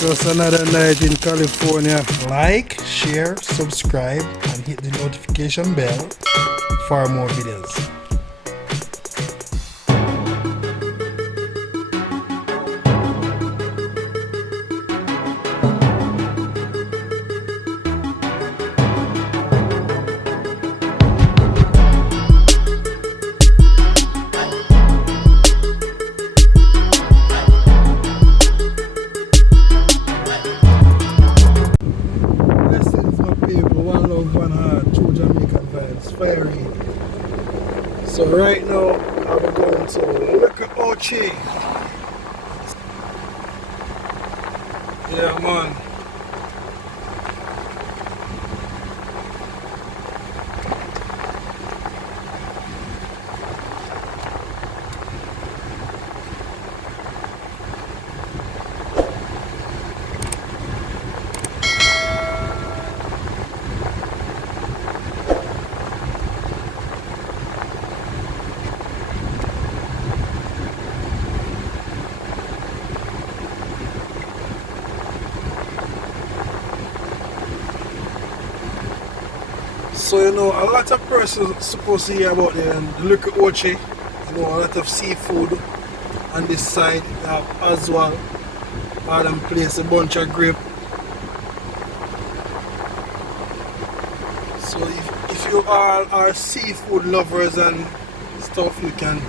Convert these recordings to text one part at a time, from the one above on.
Just another night in California. Like, share, subscribe, and hit the notification bell for more videos. Blessings, my people. One love, one heart. True Jamaican Vibes. Fire Reid. So right now, I'm going to Little Ochie. Yeah, man. So you know, a lot of persons supposed to hear about the Little Ochie. You know, a lot of seafood on this side. You have as well. All them place a bunch of grape. So if you all are seafood lovers and stuff, you can,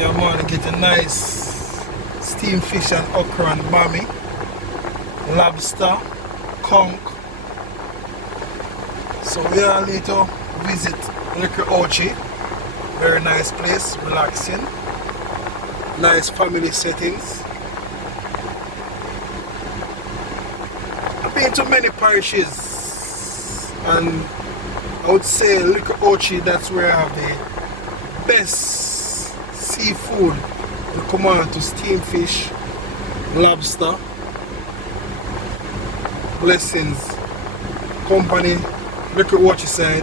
yeah man, get a nice steamed fish and okra and bami, lobster, conch. So we are need to visit Little Ochie. Very nice place, relaxing, nice family settings. I've been to many parishes and I would say Little Ochie, that's where I have the best seafood. You come on to steamed fish, lobster, blessings, company. Little Ochie side,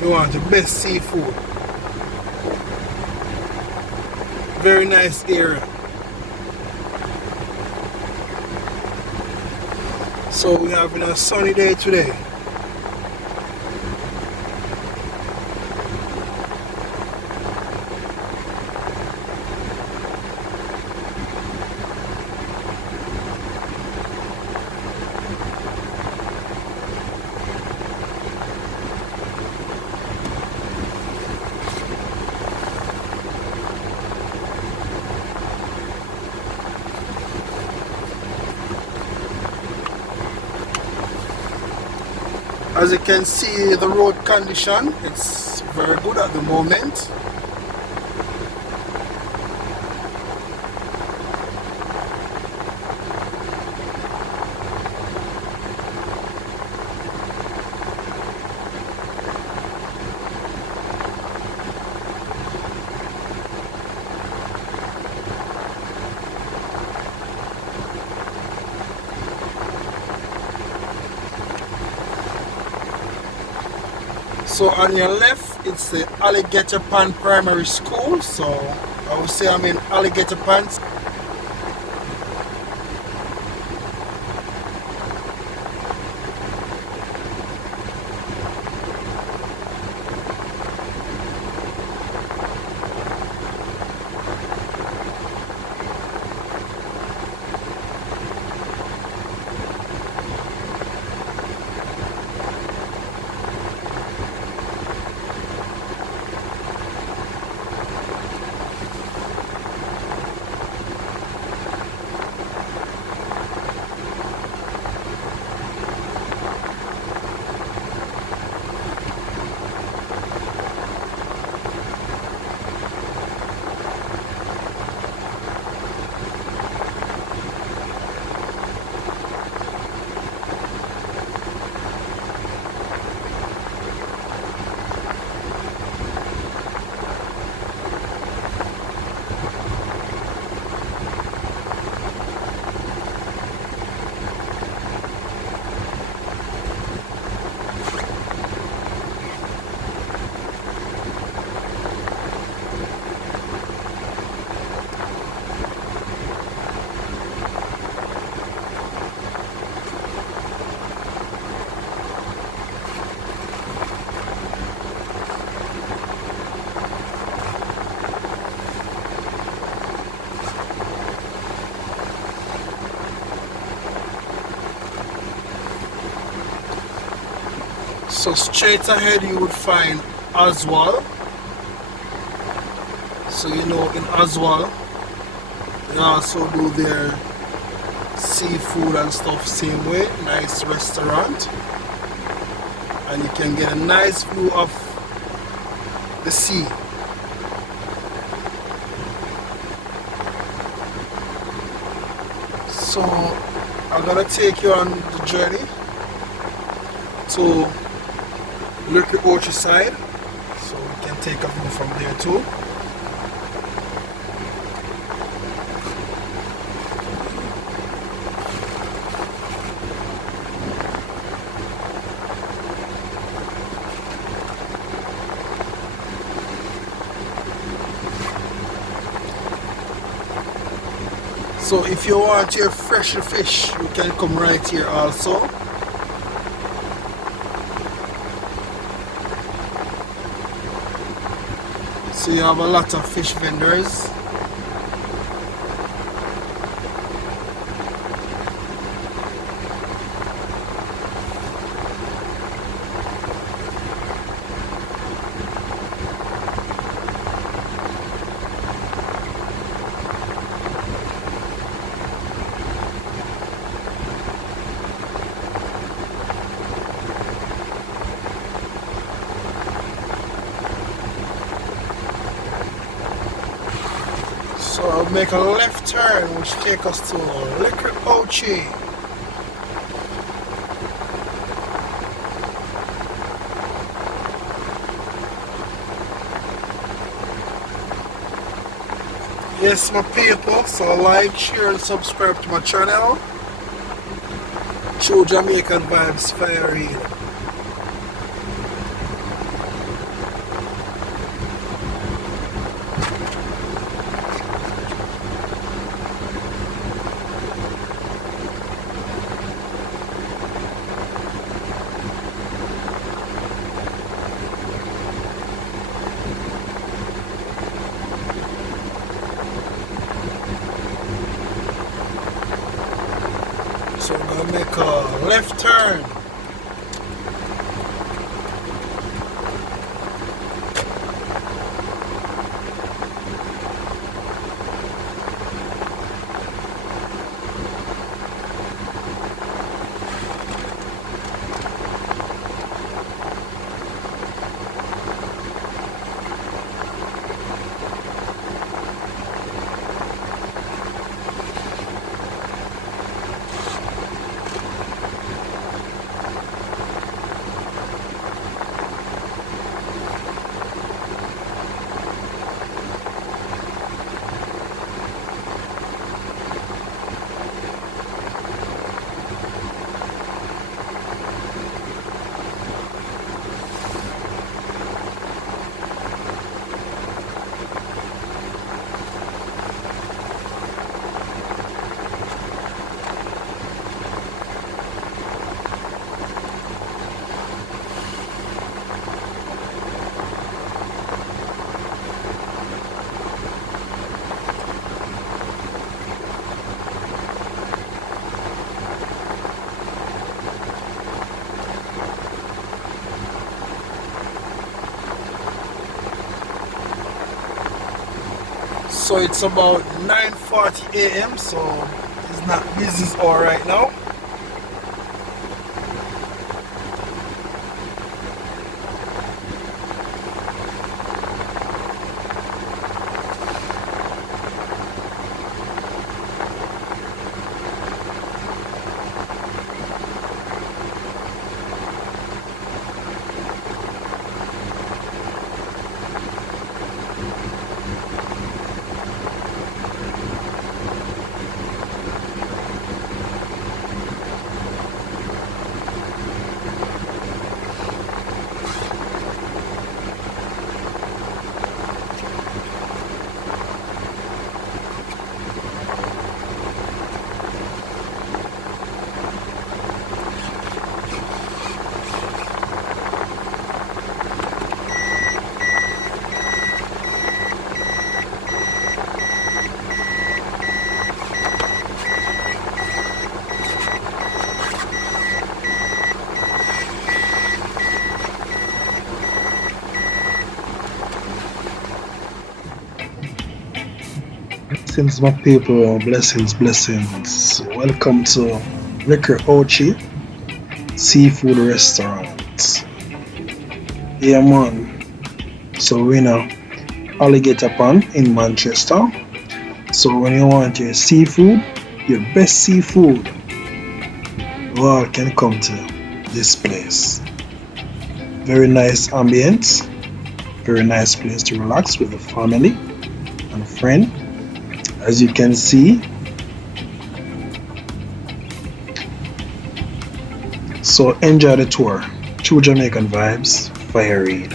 you want the best seafood. Very nice area. So we have a sunny day today. As you can see, the road condition, it's very good at the moment. So on your left, it's the Alligator Pond Primary School. So I would say I'm in Alligator Pond. So straight ahead you would find Oswald. So you know in Oswald they also do their seafood and stuff same way. Nice restaurant. And you can get a nice view of the sea. So I'm gonna take you on the journey to Little Ochie side, so we can take a view from there too. So if you want your fresh fish, you can come right here also. So you have a lot of fish vendors. So I'll make a left turn which takes us to Little Ochie. Yes, my people, so like, share and subscribe to my channel. True Jamaican Vibes, Fire Reid. So I'm gonna make a left turn. So it's about 9:40 a.m. so it's not business hour right now. Blessings, my people. Blessings, blessings. Welcome to Little Ochie Seafood Restaurant. Yeah, man. So we know Alligator Pond in Manchester. So when you want your seafood, your best seafood, you all can come to this place. Very nice ambience. Very nice place to relax with the family and a friend. As you can see, so enjoy the tour. True Jamaican Vibes, Fire Reid.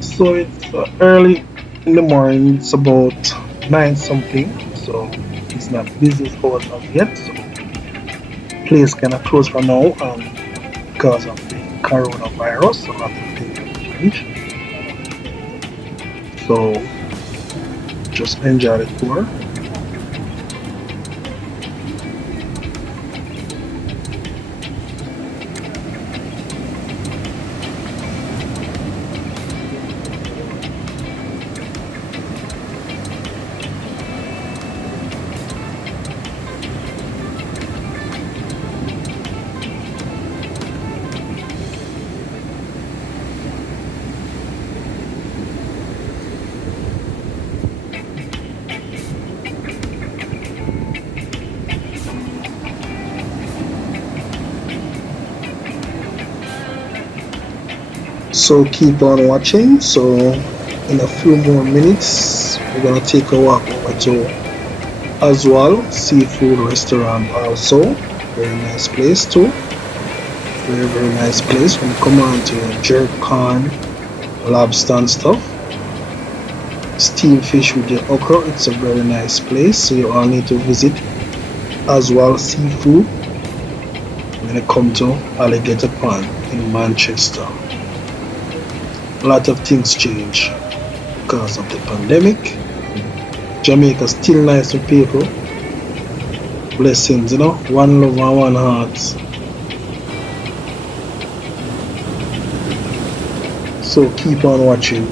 So it's early in the morning, it's about 9 something, so it's not business hours as yet, so place kind of closed for now because of the coronavirus, a lot of things have changed. So just enjoy the tour. So keep on watching. So in a few more minutes, we're gonna take a walk over to Aswal Seafood Restaurant also. Very nice place too. Very nice place. When you come on to jerk corn, lobster and stuff. Steamed fish with your okra. It's a very nice place. So you all need to visit Aswal Seafood when you come to Alligator Pond in Manchester. A lot of things change because of the pandemic. Jamaica still nice to people. Blessings, one love and one heart. So keep on watching.